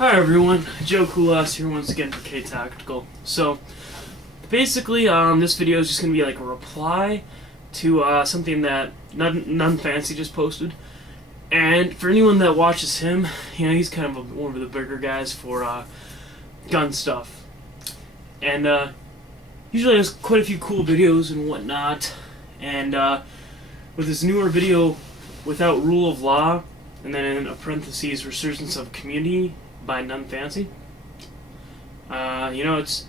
Hi everyone, Joe Kulas here once again for K Tactical. So, basically, this video is just going to be like a reply to something that Nutnfancy just posted. And for anyone that watches him, you know, he's kind of one of the bigger guys for gun stuff. And usually has quite a few cool videos and whatnot. And with his newer video, Without Rule of Law, and then in a parentheses, Resurgence of Community by Nutnfancy. You know, it's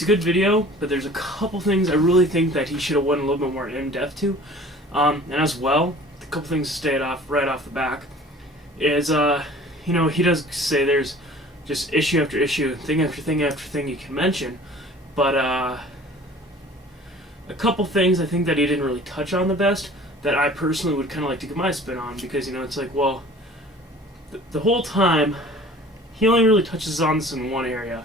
a good video, but there's a couple things I really think that he should have went a little bit more in depth to. And as well, a couple things to state off right off the back is, you know, he does say there's just issue after issue, thing after thing after thing you can mention, but a couple things I think that he didn't really touch on the best that I personally would kind of like to get my spin on, because, you know, it's like, well, the whole time he only really touches on this in one area.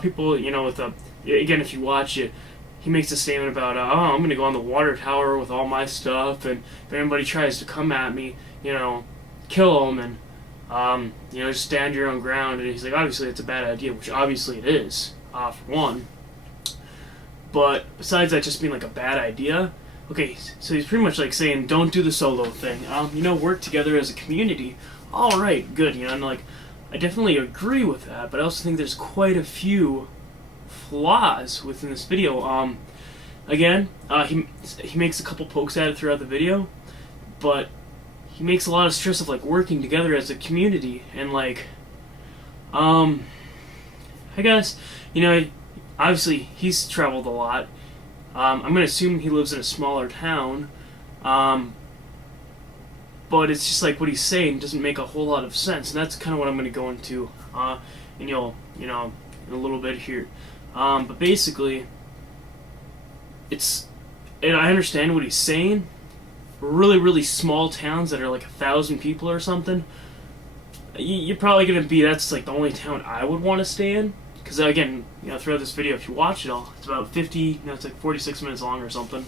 People, you know, with again, if you watch it, he makes a statement about, oh, I'm going to go on the water tower with all my stuff, and if anybody tries to come at me, you know, kill them, and, you know, just stand your own ground. And he's like, obviously it's a bad idea, which obviously it is, for one. But besides that just being like a bad idea, okay, so he's pretty much like saying, don't do the solo thing. You know, work together as a community. All right, good, you know, and like, I definitely agree with that, but I also think there's quite a few flaws within this video. Again, he makes a couple pokes at it throughout the video, but he makes a lot of stress of like working together as a community, and like, I guess, you know, obviously he's traveled a lot. I'm gonna assume he lives in a smaller town, but it's just like what he's saying doesn't make a whole lot of sense, and that's kind of what I'm going to go into, and you know, in a little bit here. But basically, and I understand what he's saying. Really small towns that are like 1,000 people or something, you're probably going to be, that's like the only town I would want to stay in. Because again, you know, throughout this video, if you watch it all, it's about 50, you know, it's like 46 minutes long or something.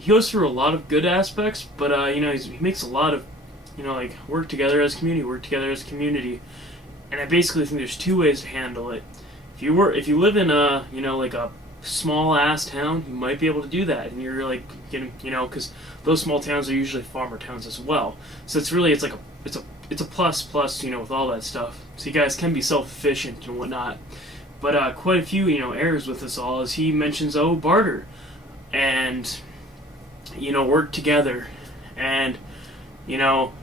He goes through a lot of good aspects, but you know, he makes a lot of, you know, like work together as a community, and I basically think there's two ways to handle it. If you live in a, you know, like a small ass town, you might be able to do that, and you're like getting, you know, because those small towns are usually farmer towns as well. So it's like it's a plus, you know, with all that stuff. So you guys can be self-efficient and whatnot. But quite a few, you know, errors with this all is he mentions, oh, barter, and, you know, work together, and, you know,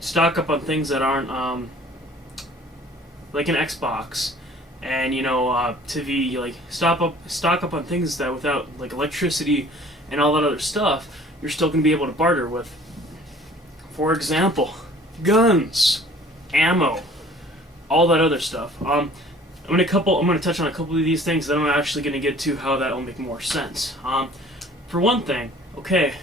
stock up on things that aren't, like an Xbox, and, you know, TV, like, stock up on things that without, like, electricity and all that other stuff, you're still going to be able to barter with. For example, guns, ammo, all that other stuff. I'm gonna touch on a couple of these things, then I'm actually gonna get to how that'll make more sense. For one thing, okay,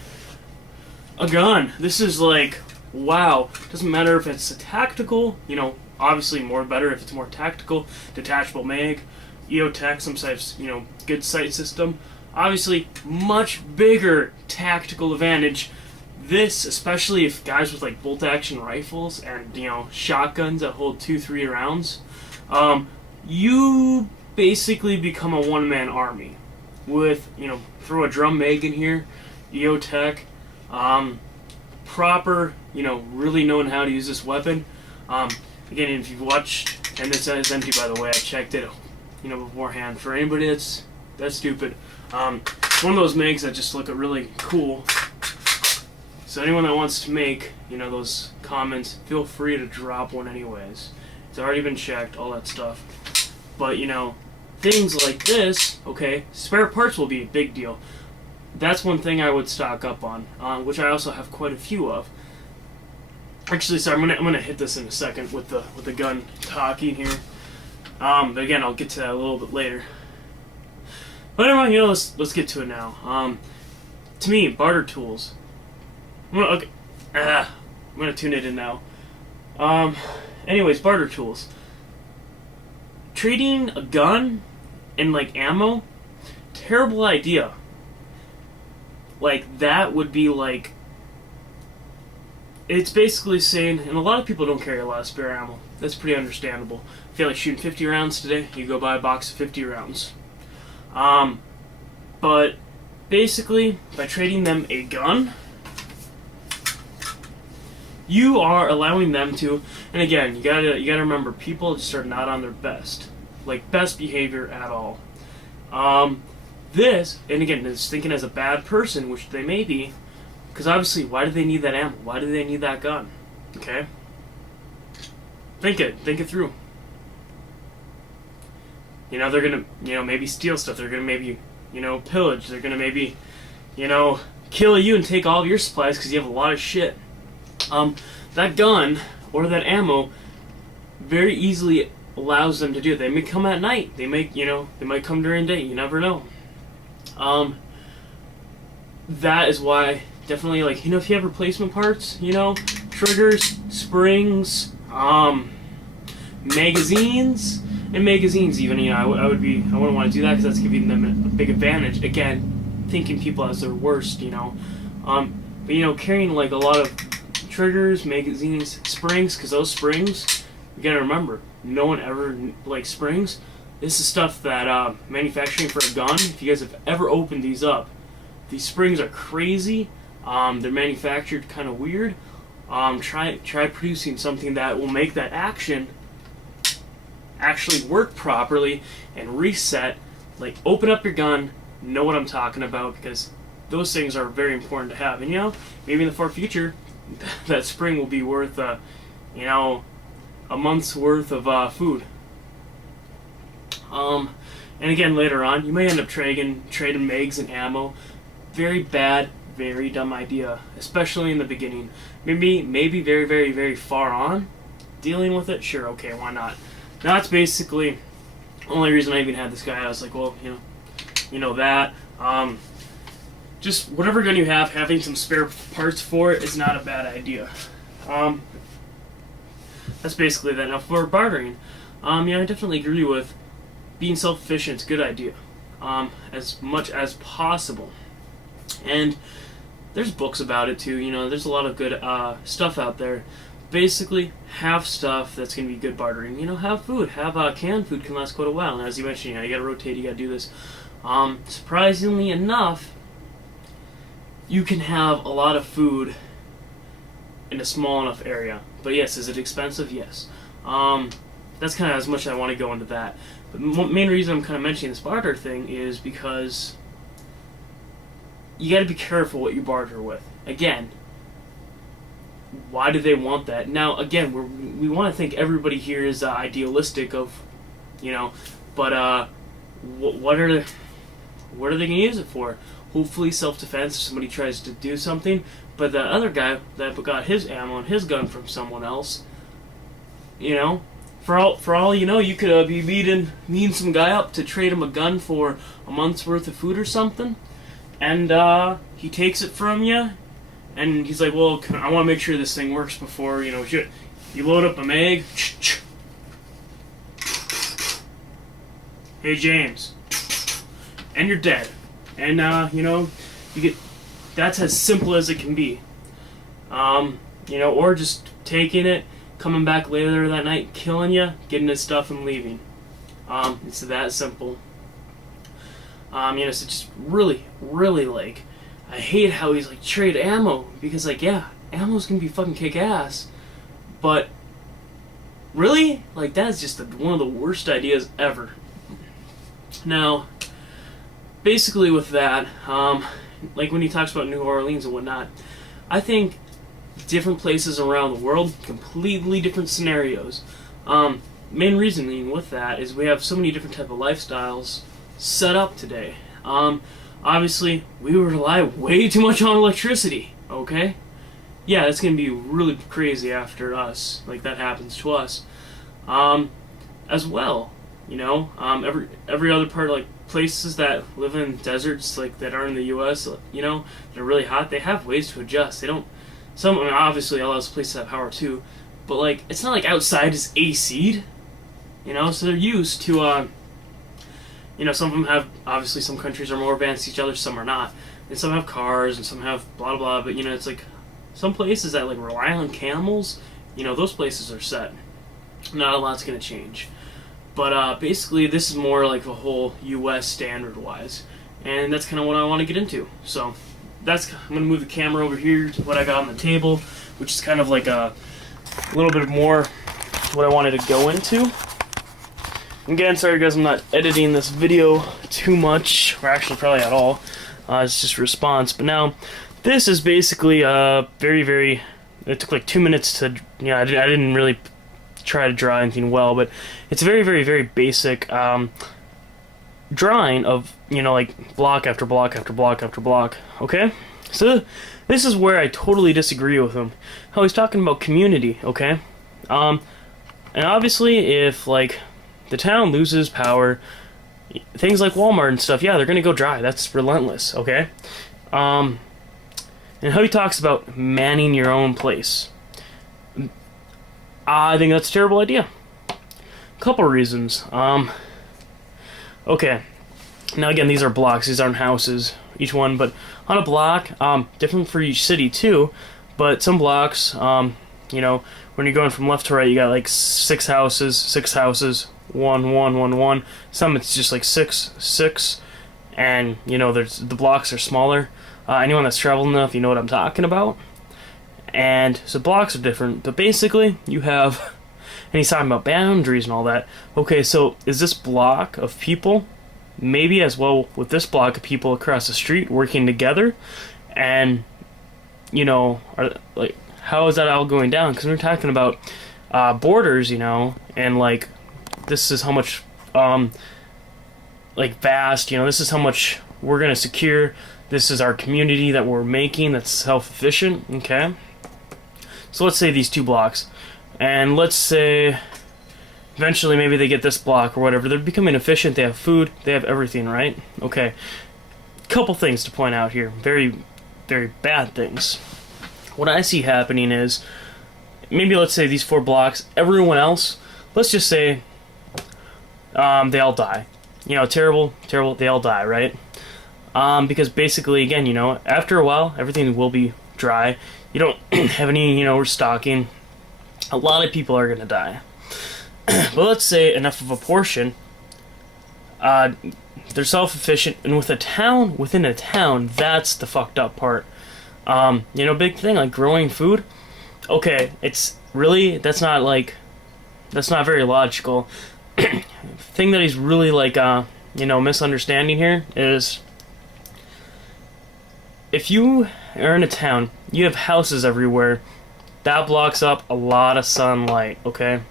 a gun. This is like, wow. Doesn't matter if it's a tactical, you know, obviously more better if it's more tactical, detachable mag, EOTech, some types, you know, good sight system. Obviously, much bigger tactical advantage. This, especially if guys with like bolt-action rifles and, you know, shotguns that hold 2-3 rounds, you basically become a one-man army with, you know, throw a drum mag in here, EOTech, proper, you know, really knowing how to use this weapon. Again, if you've watched, and this is empty by the way, I checked it, you know, beforehand. For anybody that's stupid, it's one of those mags that just look really cool. So anyone that wants to make, you know, those comments, feel free to drop one anyways. It's already been checked, all that stuff. But, you know, things like this, okay, spare parts will be a big deal. That's one thing I would stock up on, which I also have quite a few of. Actually, sorry, I'm gonna hit this in a second with the gun talking here. But again, I'll get to that a little bit later. But anyway, you know, let's get to it now. To me, barter tools. I'm gonna tune it in now. Anyways, barter tools. Trading a gun and like ammo, terrible idea. Like that would be like it's basically saying, and a lot of people don't carry a lot of spare ammo. That's pretty understandable. If you're like shooting 50 rounds today, you go buy a box of 50 rounds. But basically, by trading them a gun, you are allowing them to, and again, you gotta remember, people just are not on their best behavior at all. This, and again, is thinking as a bad person, which they may be, because obviously, why do they need that ammo? Why do they need that gun? Okay? Think it through. You know, they're gonna, maybe steal stuff. They're gonna maybe, pillage. They're gonna maybe, kill you and take all of your supplies because you have a lot of shit. That gun or that ammo very easily allows them to do it. They may come at night. They may, they might come during the day. You never know. That is why definitely, like, if you have replacement parts, triggers, springs, magazines even, I wouldn't want to do that because that's giving them a big advantage. Again, thinking people as their worst, but carrying like a lot of triggers, magazines, springs, because those springs, you gotta remember, no one ever likes springs. This is stuff that manufacturing for a gun, if you guys have ever opened these up, these springs are crazy. They're manufactured kind of weird. Try producing something that will make that action actually work properly and reset. Like, open up your gun, know what I'm talking about, because those things are very important to have. And maybe in the far future, that spring will be worth a month's worth of food. And again, later on, you may end up trading mags and ammo. Very bad, very dumb idea, especially in the beginning. Maybe very, very, very far on dealing with it. Sure, okay, why not? Now that's basically the only reason I even had this guy. I was like, well, that. Just whatever gun you have, having some spare parts for it is not a bad idea. That's basically that. Now for bartering, I definitely agree with being self-efficient. It's a good idea, as much as possible. And there's books about it too. There's a lot of good stuff out there. Basically, have stuff that's going to be good bartering. Have food. Have canned food can last quite a while. And as you mentioned, you got to rotate. You got to do this. Surprisingly enough, you can have a lot of food in a small enough area. But yes, is it expensive? Yes. That's kind of as much as I want to go into that. But the main reason I'm kind of mentioning this barter thing is because you got to be careful what you barter with. Again, why do they want that? Now, again, we want to think everybody here is idealistic of, but what are they going to use it for? Hopefully self-defense if somebody tries to do something. But that other guy that got his ammo and his gun from someone else, for all you could be meeting some guy up to trade him a gun for a month's worth of food or something, and he takes it from you, and he's like, well, I want to make sure this thing works before, you load up a mag. Hey, James. And you're dead. And, you get, that's as simple as it can be. Or just taking it, coming back later that night, killing you, getting his stuff and leaving. It's that simple. So just really, really, like, I hate how he's like, trade ammo, because, like, yeah, ammo's gonna be fucking kick-ass, but really, like, that's just one of the worst ideas ever. Now, basically with that, like when he talks about New Orleans and whatnot, I think different places around the world, completely different scenarios. Main reasoning with that is we have so many different type of lifestyles set up today. Obviously, we rely way too much on electricity, okay? Yeah, that's going to be really crazy after us, like that happens to us. As well, every other part, like places that live in deserts, like that are in the U.S., they're really hot, they have ways to adjust. Obviously all those places have power too, but like, it's not like outside is AC'd, so they're used to, some of them have, obviously some countries are more advanced than each other, some are not, and some have cars, and some have blah blah blah, but it's like, Some places that like rely on camels, those places are set. Not a lot's gonna change. But basically, this is more like the whole U.S. standard-wise, and that's kind of what I want to get into. So I'm gonna move the camera over here to what I got on the table, which is kind of like a little bit more what I wanted to go into. Again, sorry guys, I'm not editing this video too much, or actually probably at all. It's just a response. But now, this is basically very. It took like 2 minutes to. I didn't really try to draw anything well, but it's a very basic drawing of like block after block after block after block. Okay, so this is where I totally disagree with him. How he's talking about community. Okay, and obviously if like the town loses power, things like Walmart and stuff, yeah, they're gonna go dry. That's relentless. Okay, and how he talks about manning your own place. I think that's a terrible idea. Couple reasons. Okay. Now again, these are blocks. These aren't houses, each one. But on a block, different for each city too. But some blocks, when you're going from left to right, you got like six houses, one. Some it's just like six, and the blocks are smaller. Anyone that's traveled enough, you know what I'm talking about. And so blocks are different, but basically you have, and he's talking about boundaries and all that. Okay, so is this block of people maybe as well with this block of people across the street working together? And how is that all going down? Because we're talking about borders, and like this is how much vast, this is how much we're gonna secure. This is our community that we're making that's self-efficient. Okay. So let's say these two blocks, and let's say eventually maybe they get this block or whatever. They're becoming efficient, they have food, they have everything, right? Okay. Couple things to point out here. Very bad things. What I see happening is, maybe let's say these 4 blocks, everyone else, let's just say they all die. Terrible, they all die, right? Because basically, again, after a while, everything will be dry. You don't have any, restocking. A lot of people are going to die. But let's say enough of a portion, they're self-efficient, and within a town, that's the fucked up part. Big thing, like growing food. Okay, that's not very logical. Thing that he's really misunderstanding here is, if you are in a town, you have houses everywhere, that blocks up a lot of sunlight, okay?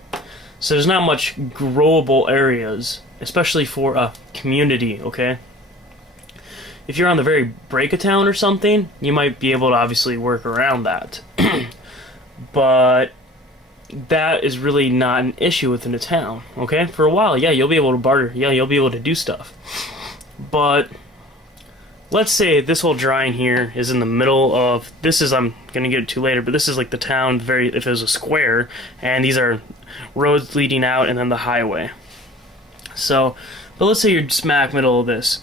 So there's not much growable areas, especially for a community, okay? If you're on the very break of town or something, you might be able to obviously work around that. But that is really not an issue within a town, okay? For a while, yeah, you'll be able to barter, yeah, you'll be able to do stuff. But let's say this whole drawing here is in the middle of, I'm going to get to later, but this is like the town, if it was a square, and these are roads leading out and then the highway. So, but let's say you're smack middle of this.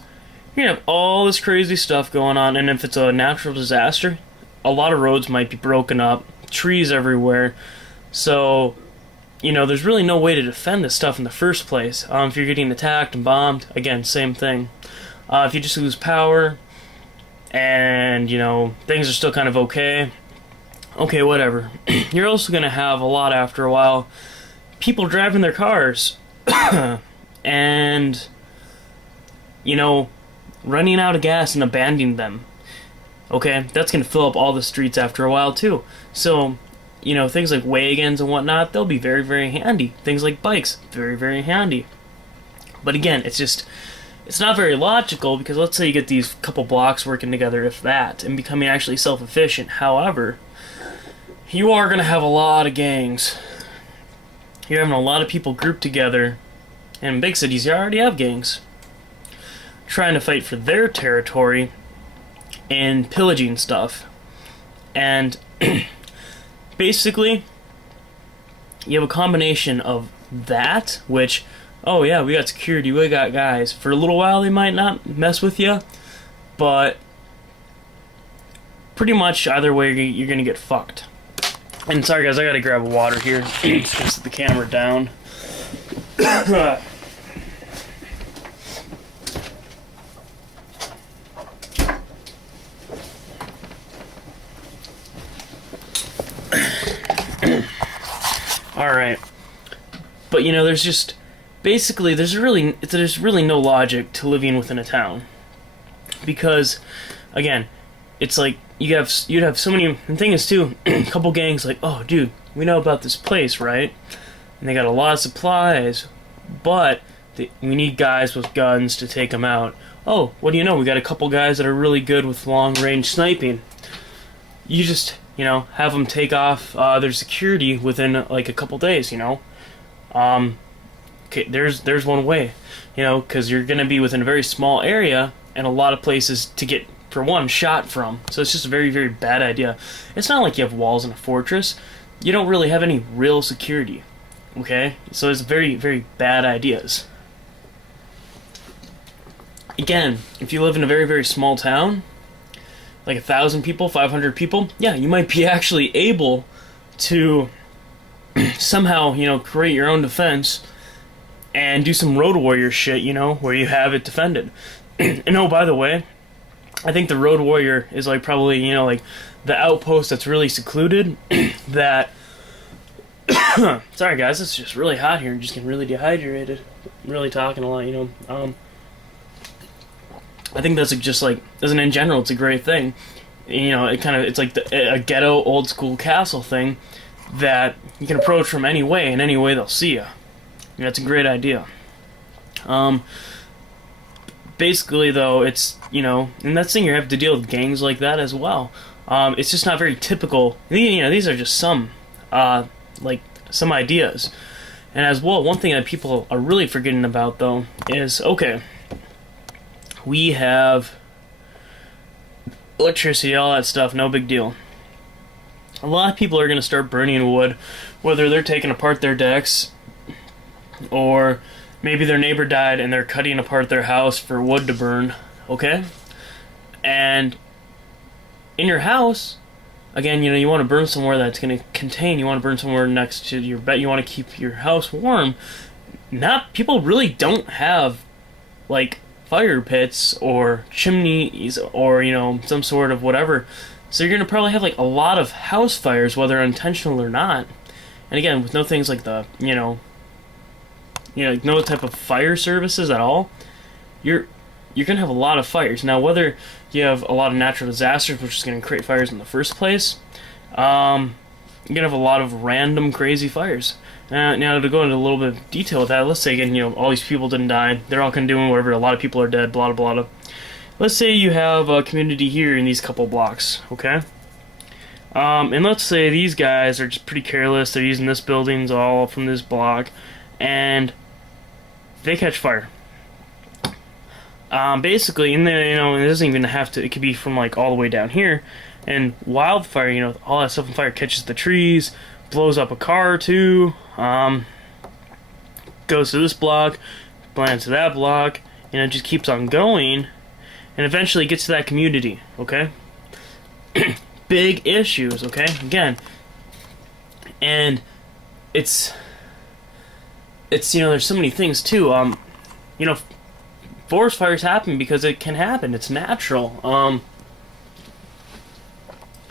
You're going to have all this crazy stuff going on, and if it's a natural disaster, a lot of roads might be broken up, trees everywhere, so, there's really no way to defend this stuff in the first place. If you're getting attacked and bombed, again, same thing. If you just lose power and, things are still kind of okay, whatever. You're also going to have a lot after a while people driving their cars and, running out of gas and abandoning them. Okay, that's going to fill up all the streets after a while too. So, things like wagons and whatnot, they'll be very handy. Things like bikes, very handy. But again, it's not very logical, because let's say you get these couple blocks working together, if that, and becoming actually self-efficient. However, you are going to have a lot of gangs. You're having a lot of people grouped together. And in big cities, you already have gangs trying to fight for their territory and pillaging stuff. And basically, you have a combination of that, which, oh yeah, we got security, we got guys. For a little while, they might not mess with you, but pretty much either way you're gonna get fucked. And sorry guys, I gotta grab a water here. Just gonna set the camera down. Alright. But you know, there's just basically there's really no logic to living within a town. Because again, it's like you'd have so many, and the thing is too, a couple gangs like, oh dude, we know about this place, right? And they got a lot of supplies, but we need guys with guns to take them out. Oh, what do you know? We got a couple guys that are really good with long-range sniping. You just, you know, have them take off their security within like a couple days, you know? Okay, there's one way, you know, because you're going to be within a very small area and a lot of places to get, for one, shot from. So it's just a very, very bad idea. It's not like you have walls in a fortress. You don't really have any real security, okay? So it's very, very bad ideas. Again, if you live in a very, very small town, like 1,000 people, 500 people, yeah, you might be actually able to somehow, you know, create your own defense and do some road warrior shit, you know, where you have it defended. And oh, by the way, I think the road warrior is like probably, you know, like the outpost that's really secluded that sorry guys, it's just really hot here. I'm just getting really dehydrated. I'm really talking a lot, you know. I think that's just like, as in general, it's a great thing. You know, it's like a ghetto old school castle thing that you can approach from any way, and any way they'll see you. Yeah, it's a great idea. Basically, though, it's, you know, and that's the thing, you have to deal with gangs like that as well. It's just not very typical. You know, these are just some, like, some ideas. And as well, one thing that people are really forgetting about, though, is, okay, we have electricity, all that stuff, no big deal. A lot of people are going to start burning wood, whether they're taking apart their decks, or maybe their neighbor died and they're cutting apart their house for wood to burn, okay? And in your house, again, you know, you want to burn somewhere that's going to contain, you want to burn somewhere next to your bed, you want to keep your house warm. People really don't have, like, fire pits or chimneys or, you know, some sort of whatever. So you're going to probably have, like, a lot of house fires, whether intentional or not. And again, with no things like the, you know, no type of fire services at all, you're going to have a lot of fires. Now, whether you have a lot of natural disasters, which is going to create fires in the first place, you're going to have a lot of random crazy fires. Now, to go into a little bit of detail with that, let's say, again, you know, all these people didn't die, they're all kind of doing whatever, a lot of people are dead, blah, blah, blah. Let's say you have a community here in these couple blocks, okay? And let's say these guys are just pretty careless, they're using this buildings all from this block, and they catch fire. Basically, and then, you know, it doesn't even have to, it could be from like all the way down here, and wildfire, you know, all that stuff on fire catches the trees, blows up a car or two, goes to this block, lands to that block, and it just keeps on going, and eventually gets to that community, okay? Big issues, okay? Again, and it's, you know, there's so many things too, you know, forest fires happen because it can happen, it's natural,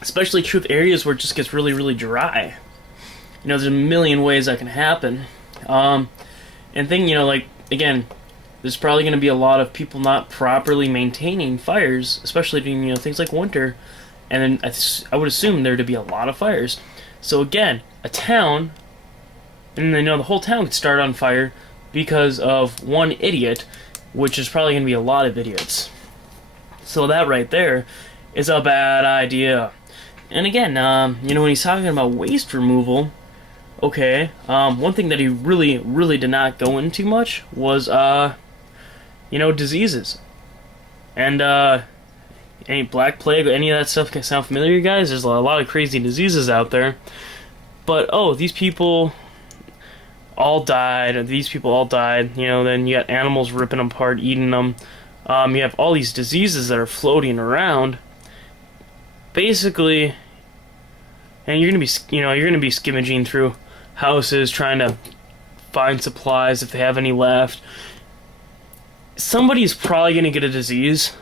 especially true with areas where it just gets really, really dry. You know, there's a million ways that can happen, and thing, you know, like, again, there's probably going to be a lot of people not properly maintaining fires, especially during, you know, things like winter, and then I would assume there to be a lot of fires. So again, a town, and you know, the whole town could start on fire because of one idiot, which is probably going to be a lot of idiots. So that right there is a bad idea. And again, you know, when he's talking about waste removal, okay, one thing that he really, really did not go into much was, you know, diseases. And, any Black Plague, any of that stuff can sound familiar, you guys? There's a lot of crazy diseases out there. But, oh, these people all died, you know, then you got animals ripping them apart, eating them. You have all these diseases that are floating around basically, and you're gonna be, you're gonna be skimmaging through houses trying to find supplies if they have any left. Somebody's probably gonna get a disease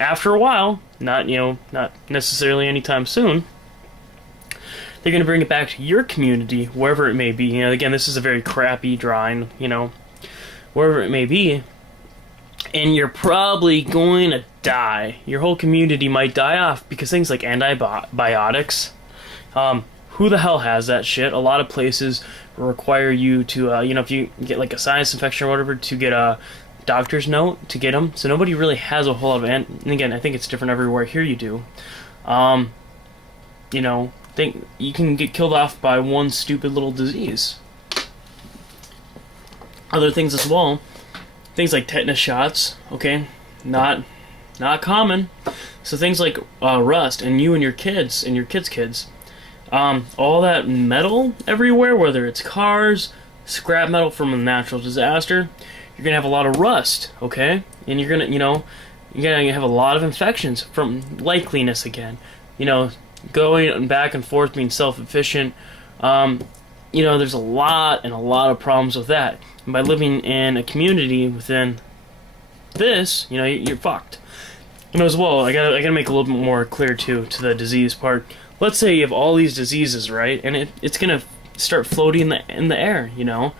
after a while, not necessarily anytime soon. They're gonna bring it back to your community, wherever it may be. Again, this is a very crappy drawing, wherever it may be, and you're probably going to die. Your whole community might die off because things like antibiotics. Who the hell has that shit? A lot of places require you to, if you get like a sinus infection or whatever, to get a doctor's note to get them. So nobody really has a whole lot of and again, I think it's different everywhere. Here you do. Think you can get killed off by one stupid little disease. Other things as well, things like tetanus shots. Okay, not common. So things like rust, and you and your kids and your kids. All that metal everywhere, whether it's cars, scrap metal from a natural disaster, you're gonna have a lot of rust. Okay, and you're gonna have a lot of infections from likeliness again. Going back and forth, being self-efficient. There's a lot of problems with that. And by living in a community within this, you're fucked. As well, I gotta make a little bit more clear too to the disease part. Let's say you have all these diseases, right? And it's gonna start floating in the air, and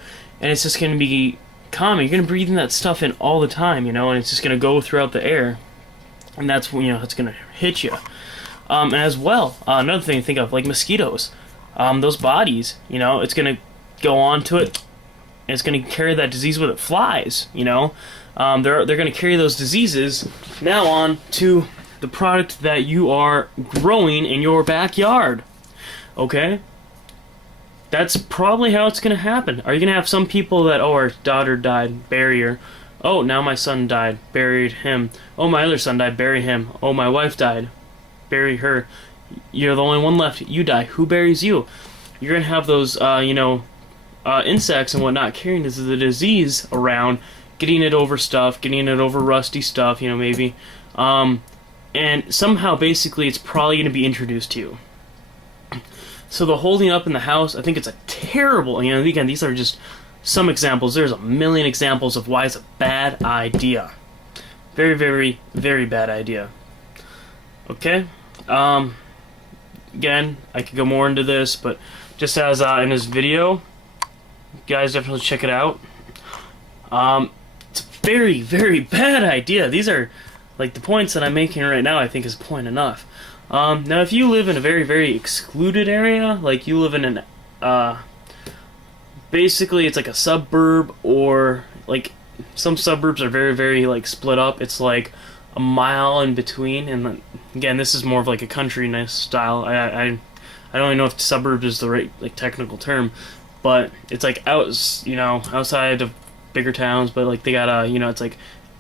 it's just gonna be common. You're gonna breathe in that stuff in all the time, and it's just gonna go throughout the air, and that's when it's gonna hit you. And as well, another thing to think of, like mosquitoes. Those bodies, it's going to go on to it, and it's going to carry that disease with it. Flies, they're going to carry those diseases now on to the product that you are growing in your backyard. Okay? That's probably how it's going to happen. Are you going to have some people that, our daughter died, bury her. Oh, now my son died, buried him. Oh, my other son died, bury him. Oh, my wife died, bury her. You're the only one left. You die. Who buries you? You're gonna have those, insects and whatnot carrying the disease around, getting it over stuff, getting it over rusty stuff, maybe, and somehow, basically, it's probably gonna be introduced to you. So the holding up in the house, I think it's a terrible. Again, these are just some examples. There's a million examples of why it's a bad idea. Very, very, very bad idea. Okay. Again, I could go more into this, but just as in this video, you guys definitely check it out. It's a very, very bad idea. These are like the points that I'm making right now. I think is point enough. Now, if you live in a very, very excluded area, like you live in an basically it's like a suburb, or like some suburbs are very, very like split up. It's like a mile in between, and again, this is more of like a countryness style. I don't really know if suburb is the right like technical term, but it's like outside of bigger towns, but like they got a it's like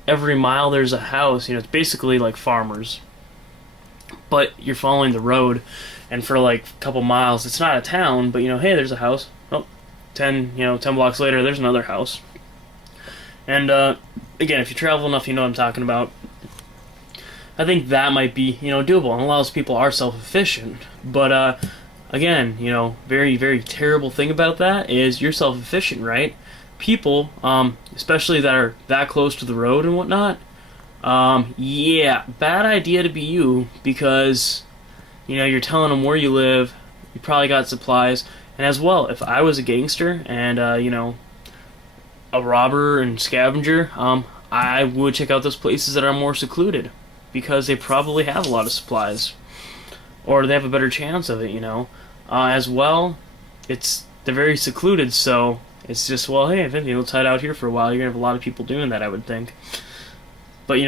every mile there's a house. It's basically like farmers, but you're following the road, and for like a couple miles it's not a town, but hey, there's a house. Oh, 10 blocks later there's another house. And again, if you travel enough, you know what I'm talking about. I think that might be, doable, and a lot of people are self-efficient. But, again, very, very terrible thing about that is you're self-efficient, right? People, especially that are that close to the road and whatnot, yeah, bad idea to be you, because, you're telling them where you live, you probably got supplies, and as well, if I was a gangster and, a robber and scavenger, I would check out those places that are more secluded, because they probably have a lot of supplies, or they have a better chance of it, As well, they're very secluded, so it's just, well, hey, if you'll hide out here for a while, you're going to have a lot of people doing that, I would think. But,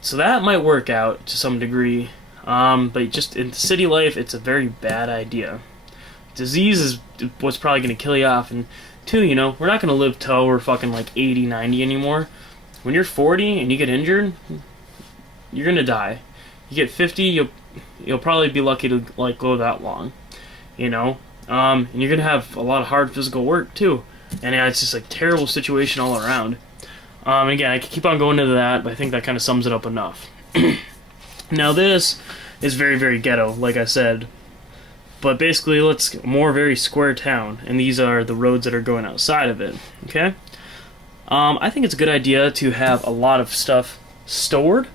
so that might work out to some degree, but just in city life, it's a very bad idea. Disease is what's probably going to kill you off, and two, we're not going to live till we're fucking like 80, 90 anymore. When you're 40 and you get injured, you're gonna die. You get 50, you'll probably be lucky to like go that long, and you're gonna have a lot of hard physical work too. And it's just like terrible situation all around. Again, I could keep on going into that, but I think that kind of sums it up enough. Now this is very, very ghetto, like I said. But basically, let's more very square town, and these are the roads that are going outside of it. Okay. I think it's a good idea to have a lot of stuff stored,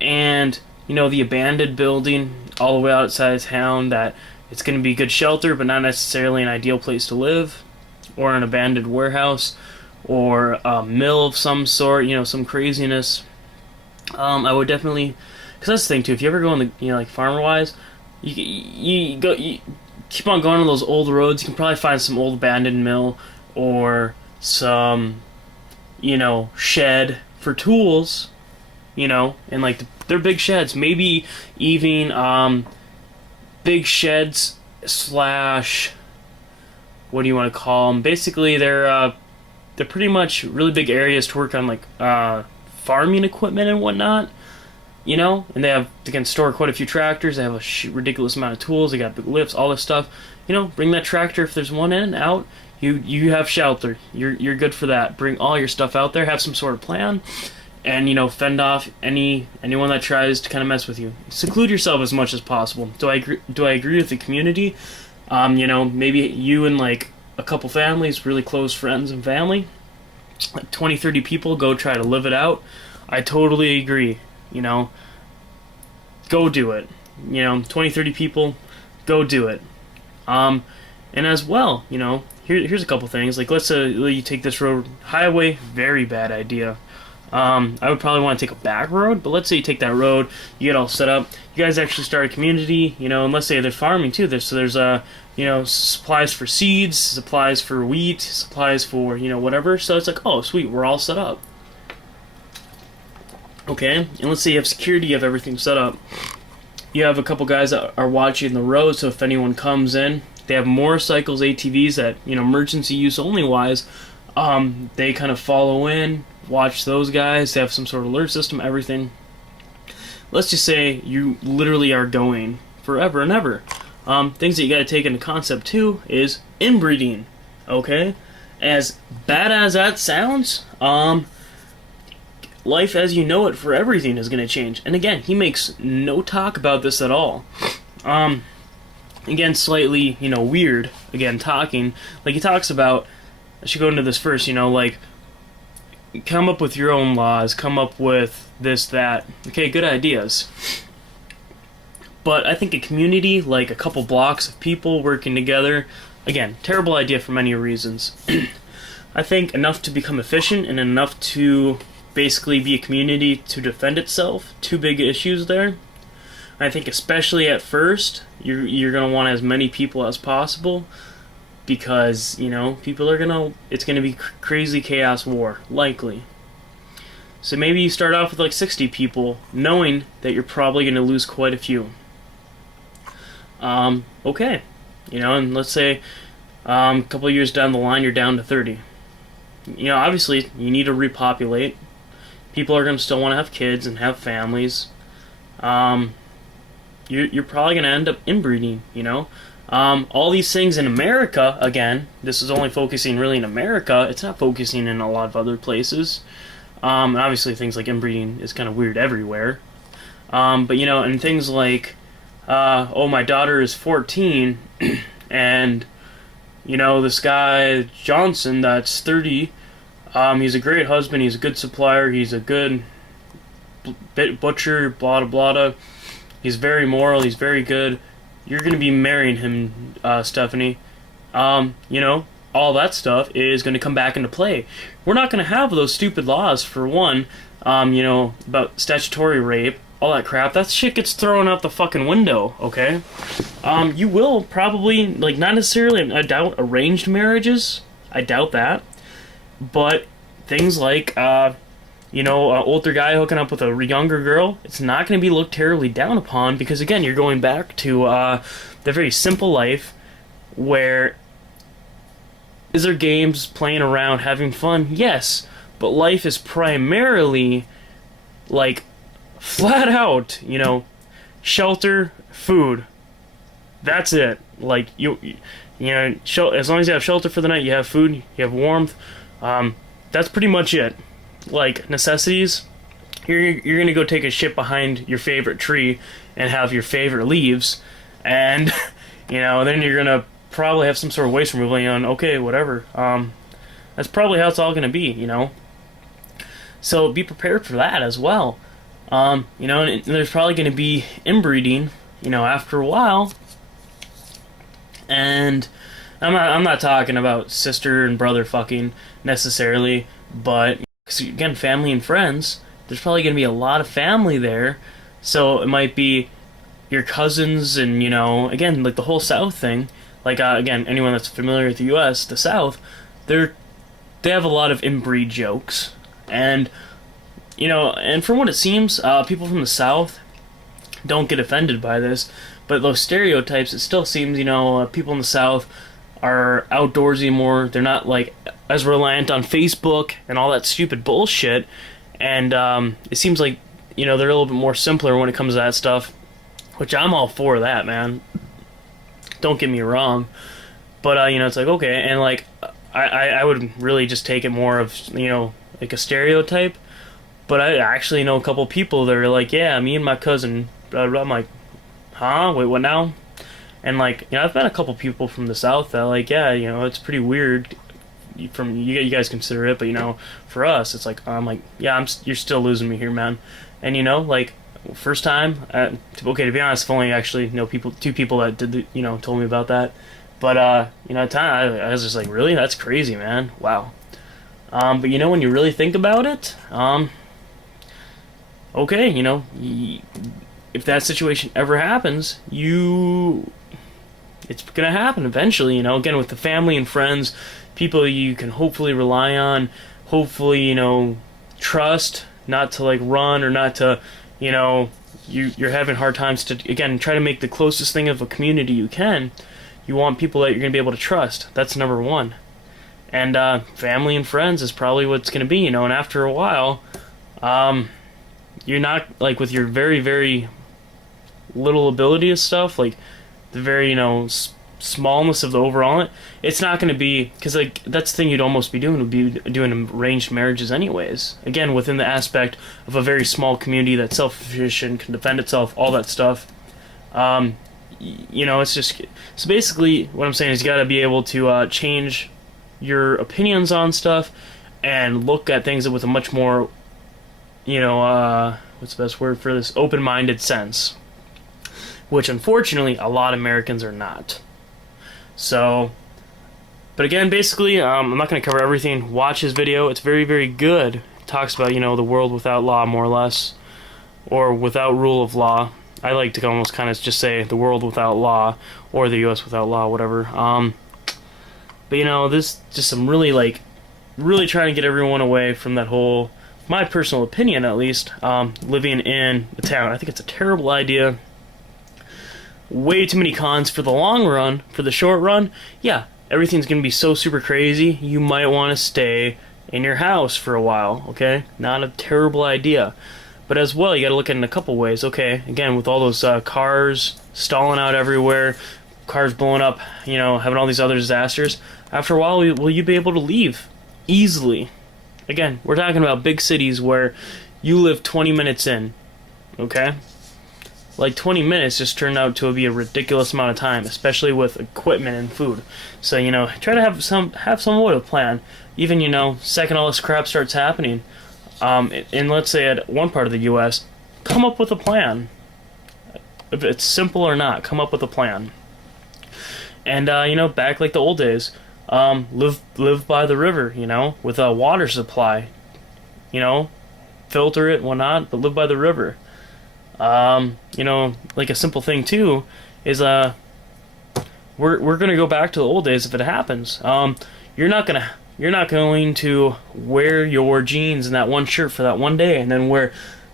and the abandoned building all the way outside of town, that it's going to be good shelter, but not necessarily an ideal place to live, or an abandoned warehouse, or a mill of some sort, some craziness. I would definitely, because that's the thing too. If you ever go on the, like Farmer-wise, you keep on going on those old roads. You can probably find some old abandoned mill or some, shed for tools, and like they're big sheds. Maybe even big sheds slash, what do you want to call them? Basically, they're pretty much really big areas to work on, like farming equipment and whatnot. And they can store quite a few tractors. They have a ridiculous amount of tools. They got big lifts, all this stuff. Bring that tractor if there's one in and out. You have shelter. You're good for that. Bring all your stuff out there. Have some sort of plan, and fend off anyone that tries to kind of mess with you. Seclude yourself as much as possible. Do I agree with the community? Maybe you and like a couple families, really close friends and family, like 20, 30 people, go try to live it out. I totally agree. Go do it. 20, 30 people, go do it. And as well, here's a couple things. Like, let's say you take this road, highway, very bad idea. I would probably want to take a back road, but let's say you take that road, you get all set up, you guys actually start a community, and let's say there's farming too. There's supplies for seeds, supplies for wheat, supplies for, whatever. So it's like, oh, sweet, we're all set up. Okay, and let's say you have security, you have everything set up. You have a couple guys that are watching the road, so if anyone comes in, they have motorcycles, ATVs that, emergency use only wise, they kind of follow in, watch those guys, they have some sort of alert system, everything. Let's just say you literally are going forever and ever. Things that you gotta take into concept too is inbreeding, okay? As bad as that sounds, life as you know it for everything is going to change. And again, he makes no talk about this at all. Again, slightly, weird, again, talking. Like, he talks about, I should go into this first, like, come up with your own laws, come up with this, that. Okay, good ideas. But I think a community, like a couple blocks of people working together, again, terrible idea for many reasons. I think enough to become efficient and enough to basically be a community to defend itself. Two big issues there. I think especially at first, you're going to want as many people as possible, because, people are it's going to be crazy chaos war, likely. So maybe you start off with like 60 people, knowing that you're probably going to lose quite a few. Okay. And let's say a couple of years down the line, you're down to 30. Obviously, you need to repopulate. People are going to still want to have kids and have families. You're probably going to end up inbreeding, all these things in America, again, this is only focusing really in America. It's not focusing in a lot of other places. Obviously, things like inbreeding is kind of weird everywhere. But, and things like, my daughter is 14, and, this guy, Johnson, that's 30, he's a great husband, he's a good supplier, he's a good butcher, blah, blah, blah. He's very moral, he's very good. You're going to be marrying him, Stephanie. All that stuff is going to come back into play. We're not going to have those stupid laws, for one, about statutory rape, all that crap. That shit gets thrown out the fucking window, okay? You will probably, like, not necessarily, I doubt, arranged marriages. I doubt that. But things like, an older guy hooking up with a younger girl, it's not going to be looked terribly down upon, because, again, you're going back to the very simple life where, is there games, playing around, having fun? Yes, but life is primarily, like, flat out, shelter, food. That's it. Like, as long as you have shelter for the night, you have food, you have warmth. That's pretty much it. Like, necessities, you're gonna go take a shit behind your favorite tree and have your favorite leaves, and then you're gonna probably have some sort of waste removal. Okay, whatever. That's probably how it's all gonna be. So be prepared for that as well. And there's probably gonna be inbreeding. After a while, and I'm not talking about sister and brother fucking necessarily, but again, family and friends. There's probably going to be a lot of family there, so it might be your cousins and again, like the whole South thing. Like again, anyone that's familiar with the U.S., the South, they have a lot of inbreed jokes, and and from what it seems, people from the South don't get offended by this, but those stereotypes, it still seems people in the South are outdoorsy more. They're not like as reliant on Facebook and all that stupid bullshit, and it seems like they're a little bit more simpler when it comes to that stuff, which I'm all for that, man. Don't get me wrong, but it's like, okay, and like I would really just take it more of like a stereotype, but I actually know a couple people that are like, yeah, me and my cousin, blah, blah. I'm like, huh? Wait, what now? And like, I've met a couple people from the South that like, yeah, it's pretty weird. From you guys consider it, but for us, it's like, I'm like, yeah, you're still losing me here, man. And like, first time, okay, to be honest, I've only actually know two people that did told me about that. But at time I was just like, really, that's crazy, man. Wow. But when you really think about it, okay, if that situation ever happens, it's gonna happen eventually, again, with the family and friends, people you can hopefully rely on, hopefully, trust, not to like run or not to, you're having hard times to, again, try to make the closest thing of a community you can. You want people that you're gonna be able to trust. That's number one. And family and friends is probably what it's gonna be, and after a while, you're not, like, with your very, very little ability of stuff, like the very smallness of the overall, it's not going to be, because like that's the thing you'd almost be doing, would be doing arranged marriages anyways, again within the aspect of a very small community that's self-sufficient, can defend itself, all that stuff. It's just, so basically what I'm saying is you got to be able to change your opinions on stuff and look at things with a much more what's the best word for this, open-minded sense, which unfortunately a lot of Americans are not. So, but again, basically, I'm not going to cover everything. Watch his video. It's very, very good. It talks about, the world without law, more or less, or without rule of law. I like to almost kind of just say the world without law, or the U.S. without law, whatever. But, this just some really, like, really trying to get everyone away from that whole, my personal opinion at least, living in the town. I think it's a terrible idea. Way too many cons for the long run. For the short run, yeah, everything's going to be so super crazy, you might want to stay in your house for a while, okay? Not a terrible idea. But as well, you got to look at it in a couple ways. Okay, again, with all those cars stalling out everywhere, cars blowing up, having all these other disasters, after a while, will you be able to leave easily? Again, we're talking about big cities where you live 20 minutes in, okay? Like 20 minutes just turned out to be a ridiculous amount of time, especially with equipment and food. So, try to have somewhat of a plan. Even, second all this crap starts happening, and let's say at one part of the U.S., come up with a plan. If it's simple or not, come up with a plan. And, back like the old days, live by the river, with a water supply, filter it, whatnot, but live by the river. Like a simple thing too is we're gonna go back to the old days if it happens. You're not going to wear your jeans and that one shirt for that one day and then wear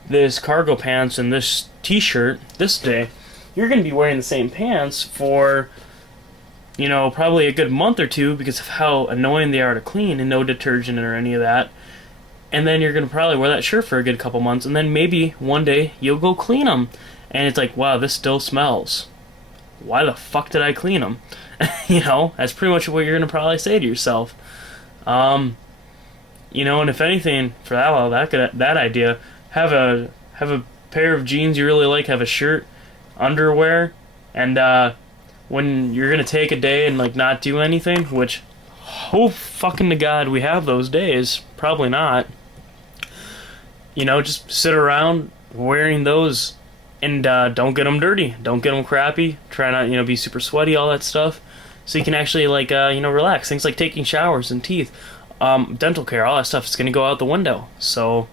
this cargo pants and this t-shirt this day. You're gonna be wearing the same pants for probably a good month or two because of how annoying they are to clean and no detergent or any of that. And then you're going to probably wear that shirt for a good couple months, and then maybe one day you'll go clean them. And it's like, wow, this still smells. Why the fuck did I clean them? That's pretty much what you're going to probably say to yourself. And if anything, for that idea, have a pair of jeans you really like, have a shirt, underwear, and when you're gonna take a day and like not do anything, which oh fucking to God we have those days, probably not. You know, just sit around wearing those and don't get them dirty, don't get them crappy, try not, you know, be super sweaty, all that stuff, so you can actually like you know, relax. Things like taking showers and teeth, dental care, all that stuff is gonna go out the window. So,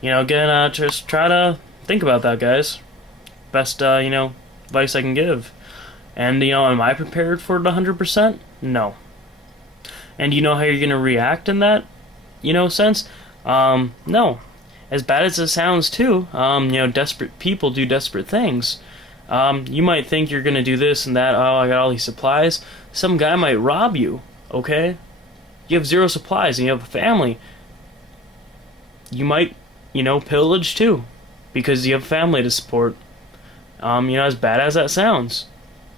you know, again, just try to think about that, guys. Best you know, advice I can give. And you know, am I prepared for it 100%? No. And you know how you're gonna react in that, you know, sense? No. As bad as it sounds too, you know, desperate people do desperate things. You might think you're gonna do this and that, oh, I got all these supplies. Some guy might rob you, okay? You have 0 supplies and you have a family. You might, you know, pillage too, because you have a family to support. You know, as bad as that sounds,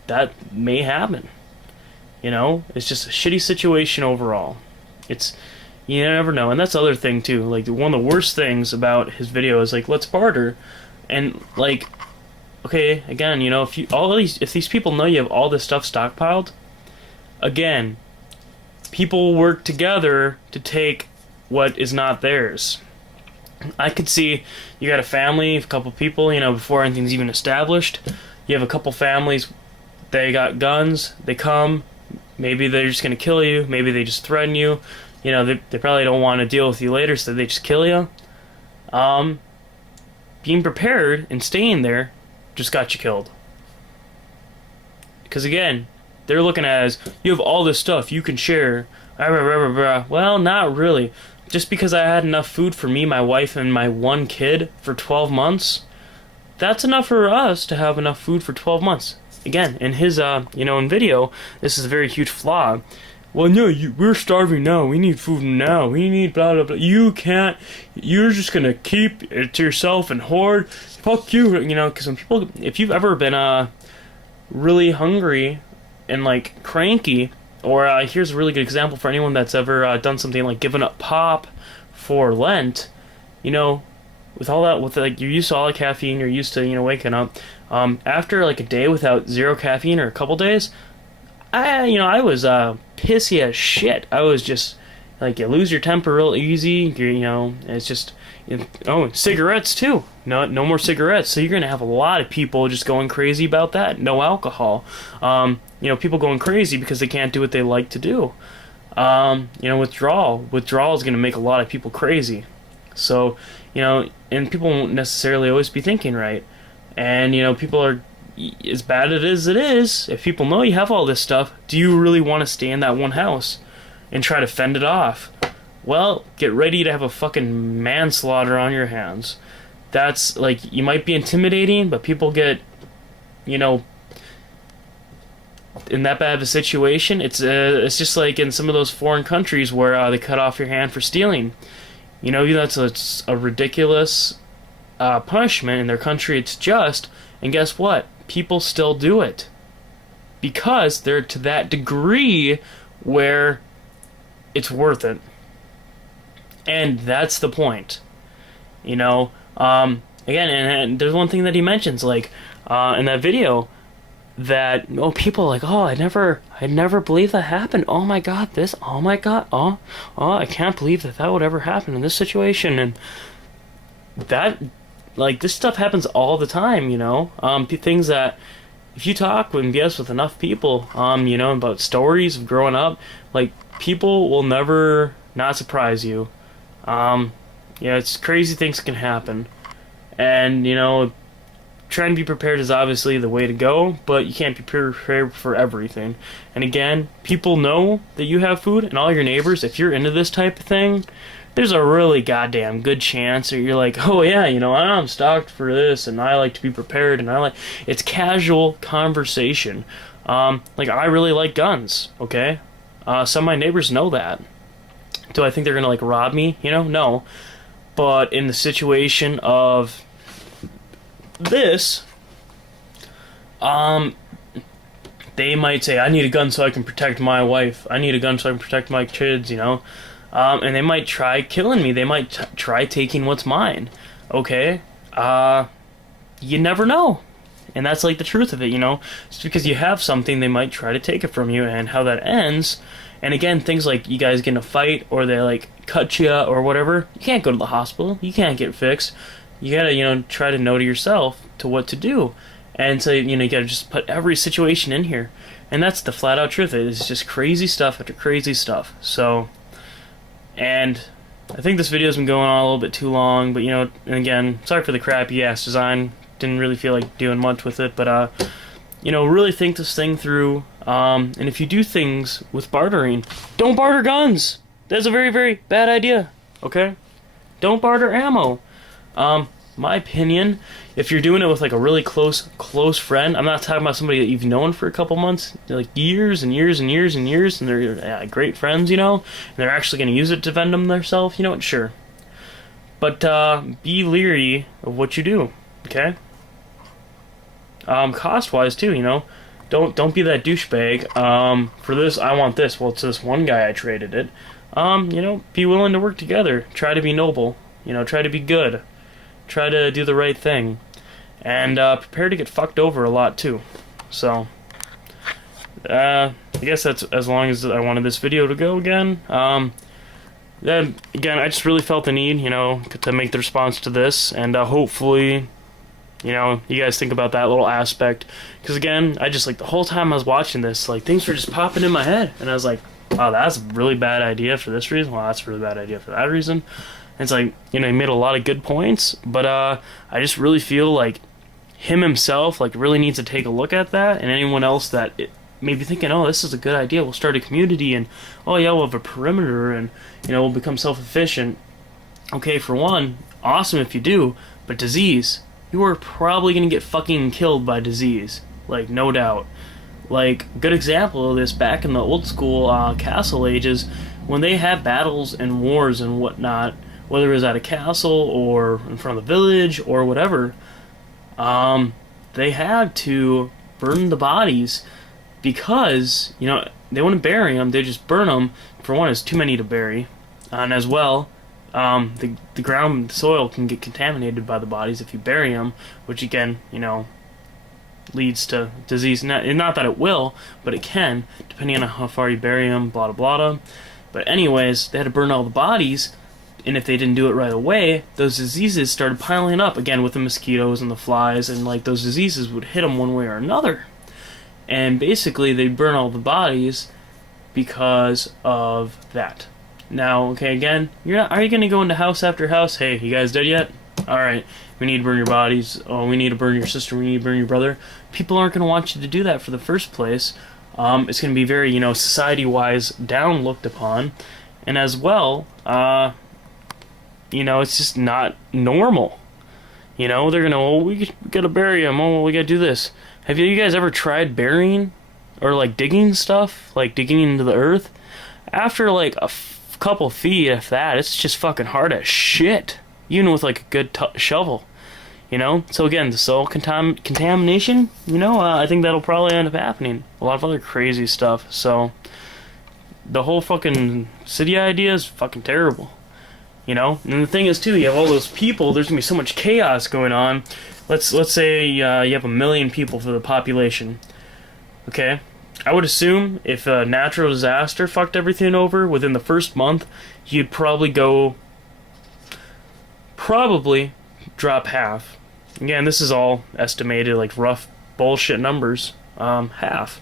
that may happen. You know, it's just a shitty situation overall. It's, you never know. And that's the other thing too, like one of the worst things about his video is like, let's barter. And like, okay, again, you know, if these people know you have all this stuff stockpiled, again, people work together to take what is not theirs. I could see you got a family, a couple people, you know, before anything's even established. You have a couple families, they got guns, they come, maybe they're just going to kill you, maybe they just threaten you. You know, they probably don't want to deal with you later, so they just kill you. Being prepared and staying there just got you killed. Because again, they're looking at it as, you have all this stuff you can share. Well, not really. Just because I had enough food for me, my wife, and my one kid for 12 months, that's enough for us to have enough food for 12 months. Again, in his, you know, in video, this is a very huge flaw. Well, no, we're starving now. We need food now. We need blah, blah, blah. You can't. You're just going to keep it to yourself and hoard. Fuck you. You know, because when people, if you've ever been really hungry and, like, cranky, or here's a really good example for anyone that's ever done something like given up pop for Lent, you know, with all that, with like, you're used to all the caffeine, you're used to, you know, waking up. After like a day without 0 caffeine or a couple days, I was pissy as shit. I was just like, you lose your temper real easy. You know, it's just, cigarettes too. No more cigarettes. So you're gonna have a lot of people just going crazy about that. No alcohol. You know, people going crazy because they can't do what they like to do. You know, withdrawal is gonna make a lot of people crazy. So, you know, and people won't necessarily always be thinking right. And, you know, people are, as bad as it is, if people know you have all this stuff, do you really want to stay in that one house and try to fend it off? Well, get ready to have a fucking manslaughter on your hands. That's, like, you might be intimidating, but people get, you know, in that bad of a situation, it's just like in some of those foreign countries where they cut off your hand for stealing. You know, that's a ridiculous punishment. In their country, it's just, and guess what? People still do it because they're to that degree where it's worth it. And that's the point. You know, again, and there's one thing that he mentions, like, in that video, that, people are like, I never believed that happened. Oh my god, this, oh my god, I can't believe that would ever happen in this situation. And that, like, this stuff happens all the time, you know, things that, if you talk and BS with enough people, you know, about stories of growing up, like, people will never not surprise you. Yeah, it's crazy things can happen. And, you know, trying to be prepared is obviously the way to go, but you can't be prepared for everything. And again, people know that you have food, and all your neighbors, if you're into this type of thing, there's a really goddamn good chance that you're like, oh yeah, you know, I'm stocked for this, and I like to be prepared, and it's casual conversation. Like, I really like guns, okay? Some of my neighbors know that. Do I think they're gonna, like, rob me? You know, no. But in the situation of this, they might say, I need a gun so I can protect my wife. I need a gun so I can protect my kids, you know? And they might try killing me. They might try taking what's mine. okay, you never know. And that's like the truth of it, you know? Just because you have something, they might try to take it from you, and how that ends. And again, things like you guys get in a fight, or they like cut you or whatever, you can't go to the hospital, you can't get fixed. You gotta, you know, try to know to yourself to what to do. And so, you know, you gotta just put every situation in here. And that's the flat out truth. It's just crazy stuff after crazy stuff. So, and I think this video's been going on a little bit too long, but you know, and again, sorry for the crappy ass design. Didn't really feel like doing much with it, but you know, really think this thing through. And if you do things with bartering, don't barter guns. That's a very, very bad idea. Okay? Don't barter ammo. My opinion, if you're doing it with like a really close friend, I'm not talking about somebody that you've known for a couple months, like years and years and years and years, and they're great friends, you know, and they're actually going to use it to defend them themselves, you know what, sure. But be leery of what you do, okay? Cost-wise too, you know, don't be that douchebag. For this, I want this. Well, to this one guy, I traded it. You know, be willing to work together. Try to be noble. You know, try to be good. Try to do the right thing, and prepare to get fucked over a lot too. So, I guess that's as long as I wanted this video to go again. Then again, I just really felt the need, you know, to make the response to this, and hopefully, you know, you guys think about that little aspect. Because again, I just, like, the whole time I was watching this, like, things were just popping in my head, and I was like, oh, that's a really bad idea for this reason. Well, that's a really bad idea for that reason. And it's like, you know, he made a lot of good points, but I just really feel like him himself, like, really needs to take a look at that, and anyone else that may be thinking, oh, this is a good idea, we'll start a community, and, oh yeah, we'll have a perimeter, and, you know, we'll become self-efficient. Okay, for one, awesome if you do, but disease, you are probably going to get fucking killed by disease, like, no doubt. Like, good example of this, back in the old school castle ages, when they had battles and wars and whatnot, whether it was at a castle or in front of the village or whatever, they had to burn the bodies because, you know, they wouldn't bury them, they just burn them. For one, it's too many to bury, and as well, the ground, the soil can get contaminated by the bodies if you bury them, which again, you know, leads to disease. Not that it will, but it can, depending on how far you bury them, blah blah blah. But anyways, they had to burn all the bodies, and if they didn't do it right away, those diseases started piling up, again with the mosquitoes and the flies, and like those diseases would hit them one way or another. And basically, they burn all the bodies because of that. Now, okay, again, are you going to go into house after house? Hey, you guys dead yet? Alright, we need to burn your bodies. Oh, we need to burn your sister. We need to burn your brother. People aren't going to want you to do that for the first place. It's going to be very, you know, society-wise down looked upon. And as well, you know, it's just not normal. You know, they're going to, oh, we got to bury him. Oh, we got to do this. Have you guys ever tried burying or, like, digging stuff? Like, digging into the earth? After, like, a couple feet, if that, it's just fucking hard as shit. Even with, like, a good shovel. You know? So, again, the soil contamination, you know, I think that'll probably end up happening. A lot of other crazy stuff. So, the whole fucking city idea is fucking terrible. You know? And the thing is, too, you have all those people, there's gonna be so much chaos going on. Let's say you have 1 million people for the population. Okay? I would assume if a natural disaster fucked everything over within the first month, you'd probably drop half. Again, this is all estimated, like rough bullshit numbers. Half.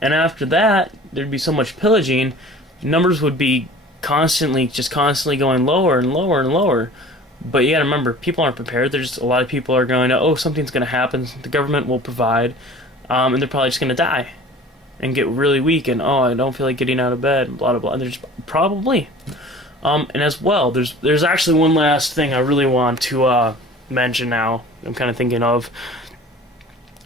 And after that, there'd be so much pillaging, numbers would be constantly going lower and lower and lower. But you gotta remember, people aren't prepared. There's a lot of people are going to, oh, something's gonna happen, the government will provide, and they're probably just gonna die and get really weak, and oh, I don't feel like getting out of bed, blah blah blah. And there's probably, and as well, there's actually one last thing I really want to mention now. I'm kind of thinking of.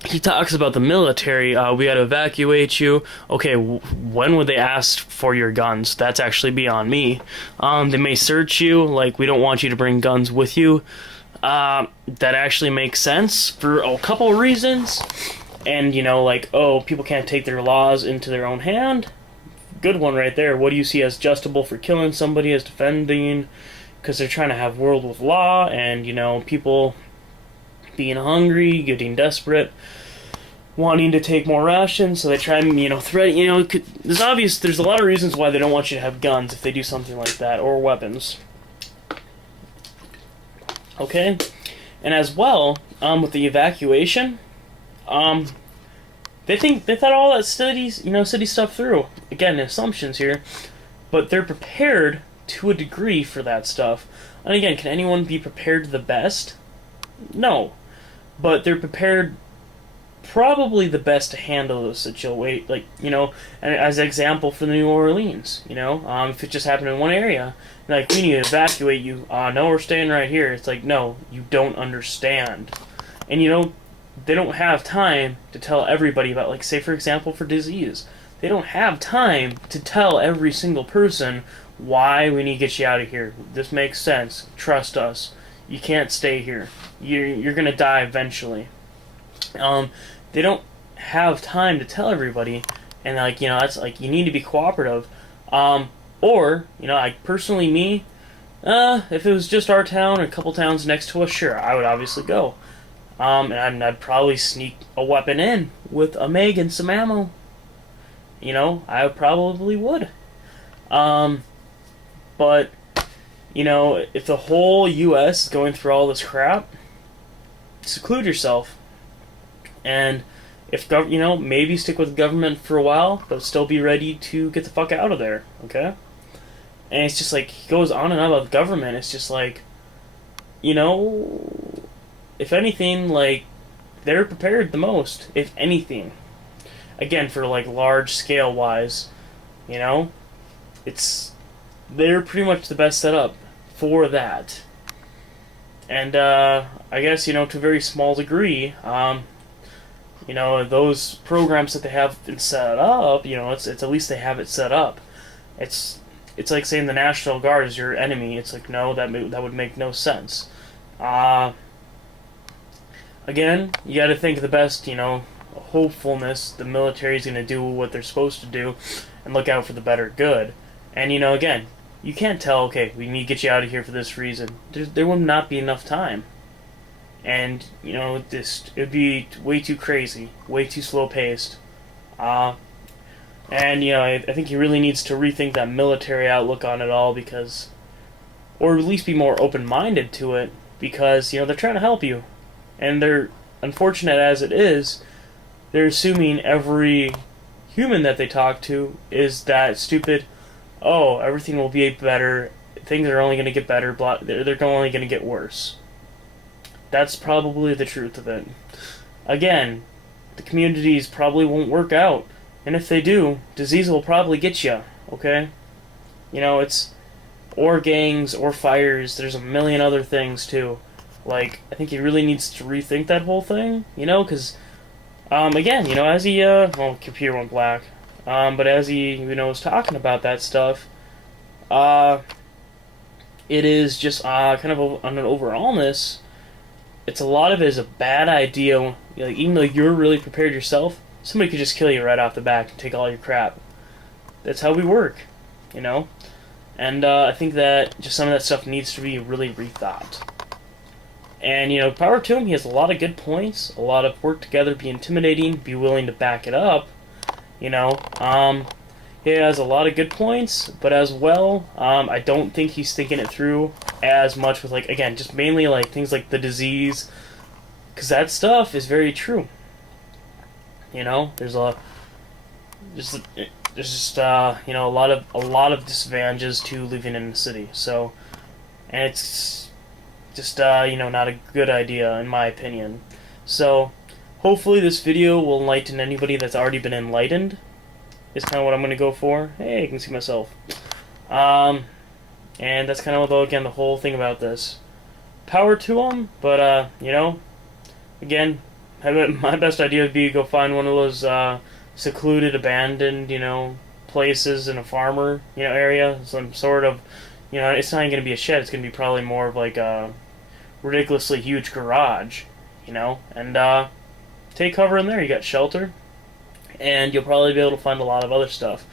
He talks about the military, we gotta evacuate you. Okay, when would they ask for your guns? That's actually beyond me. They may search you, like, we don't want you to bring guns with you. That actually makes sense for a couple reasons. And, you know, like, oh, people can't take their laws into their own hand. Good one right there. What do you see as justifiable for killing somebody, as defending because they're trying to have world with law, and you know, people being hungry, getting desperate, wanting to take more rations, so they try and, you know, threaten, you know, there's a lot of reasons why they don't want you to have guns if they do something like that, or weapons. Okay? And as well, with the evacuation, they thought all that city stuff through. Again, assumptions here, but they're prepared to a degree for that stuff. And again, can anyone be prepared to the best? No. But they're prepared probably the best to handle those situations, like, you know, and as an example for the New Orleans, you know, if it just happened in one area, like, we need to evacuate you, no, we're staying right here. It's like, no, you don't understand. And, you know, they don't have time to tell everybody about, like, say, for example, for disease. They don't have time to tell every single person why we need to get you out of here. This makes sense. Trust us. You can't stay here. You're gonna die eventually. They don't have time to tell everybody, and, like, you know, that's like, you need to be cooperative. Or, you know, like, personally, if it was just our town or a couple towns next to us, sure, I would obviously go. And I'd probably sneak a weapon in with a MiG and some ammo. You know, I probably would. But, you know, if the whole U.S. is going through all this crap, seclude yourself. And if, you know, maybe stick with the government for a while, but still be ready to get the fuck out of there, okay? And it's just like, he goes on and on about the government. It's just like, you know, if anything, like, they're prepared the most, if anything. Again, for, like, large scale wise, you know, they're pretty much the best set up for that. And, I guess, you know, to a very small degree, you know, those programs that they have been set up, you know, it's at least they have it set up. It's like saying the National Guard is your enemy. It's like, no, that would make no sense. Again, you got to think of the best, you know, hopefulness. The military is going to do what they're supposed to do and look out for the better good. And, you know, again, you can't tell, okay, we need to get you out of here for this reason. There will not be enough time. And, you know, it would be way too crazy, way too slow-paced. And, you know, I think he really needs to rethink that military outlook on it all, because, or at least be more open-minded to it, because, you know, they're trying to help you. And they're, unfortunate as it is, they're assuming every human that they talk to is that stupid, oh, everything will be better, things are only going to get better, they're only going to get worse. That's probably the truth of it. Again, the communities probably won't work out, and if they do, disease will probably get you, okay? You know, or gangs, or fires, there's a million other things too. Like, I think he really needs to rethink that whole thing, you know, because, again, you know, as he, well, computer went black, but as he, you know, was talking about that stuff, it is just, kind of on an overallness, it's a lot of it is a bad idea. Like, even though you're really prepared yourself, somebody could just kill you right off the bat and take all your crap. That's how we work, you know? And, I think that just some of that stuff needs to be really rethought. And, you know, power to him, he has a lot of good points, a lot of work together, be intimidating, be willing to back it up, you know. He has a lot of good points, but as well, I don't think he's thinking it through as much with, like, again, just mainly, like, things like the disease, because that stuff is very true. You know, there's just you know, a lot of disadvantages to living in the city. So, and it's just you know, not a good idea in my opinion. So, hopefully this video will enlighten anybody that's already been enlightened. Is kind of what I'm going to go for. Hey, I can see myself. And that's kind of, again, the whole thing about this. Power to them, but, you know, again, my best idea would be to go find one of those secluded, abandoned, you know, places in a farmer, you know, area. Some sort of, you know, it's not even going to be a shed. It's going to be probably more of like a ridiculously huge garage, you know, and take cover in there. You got shelter. And you'll probably be able to find a lot of other stuff.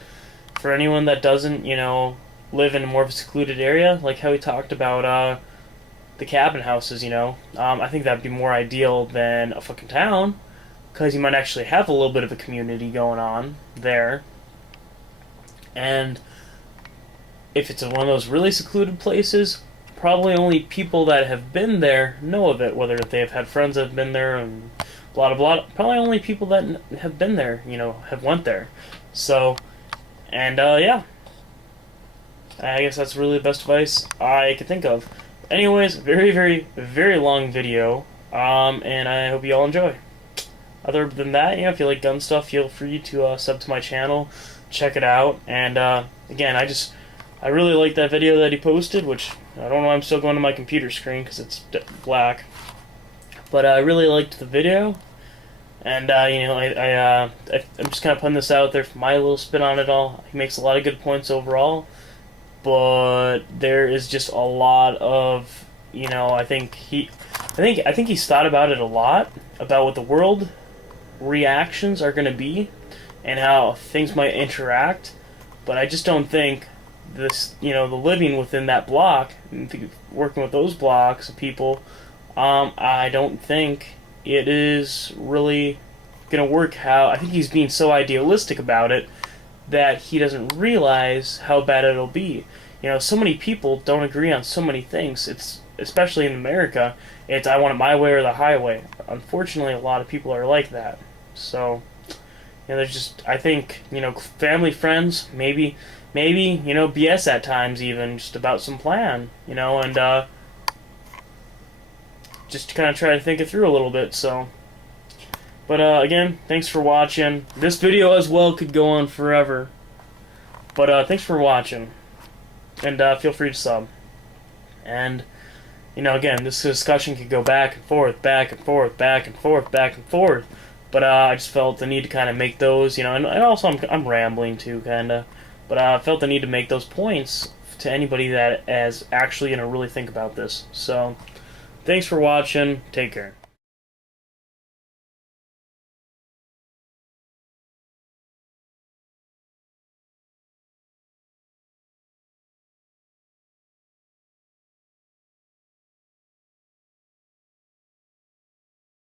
For anyone that doesn't, you know, live in more of a secluded area, like how he talked about the cabin houses, you know. I think that'd be more ideal than a fucking town, because you might actually have a little bit of a community going on there. And if it's one of those really secluded places, probably only people that have been there know of it, whether they have had friends that have been there and blah blah blah. Probably only people that have been there, you know, have went there. So, and yeah, I guess that's really the best advice I could think of. Anyways, very, very, very long video, and I hope you all enjoy. Other than that, you know, if you like gun stuff, feel free to sub to my channel, check it out, and again, I really like that video that he posted, which I don't know why I'm still going to my computer screen because it's black, but I really liked the video, and you know, I'm just kind of putting this out there for my little spin on it all. He makes a lot of good points overall, but there is just a lot of, you know, I think he's thought about it a lot, about what the world reactions are going to be and how things might interact, but I just don't think this, you know, the living within that block, working with those blocks of people, I don't think it is really going to work how, I think he's being so idealistic about it that he doesn't realize how bad it'll be. You know, so many people don't agree on so many things. It's, especially in America, it's I want it my way or the highway. Unfortunately, a lot of people are like that. So, you know, there's just, I think, you know, family, friends, maybe, you know, BS at times even, just about some plan, you know, and just kind of try to think it through a little bit, so. But again, thanks for watching. This video as well could go on forever. But thanks for watching. And feel free to sub. And, you know, again, this discussion could go back and forth, back and forth, back and forth, back and forth. But I just felt the need to kind of make those, you know, and also I'm rambling too, kind of. But I felt the need to make those points to anybody that is actually going to really think about this. So, thanks for watching. Take care.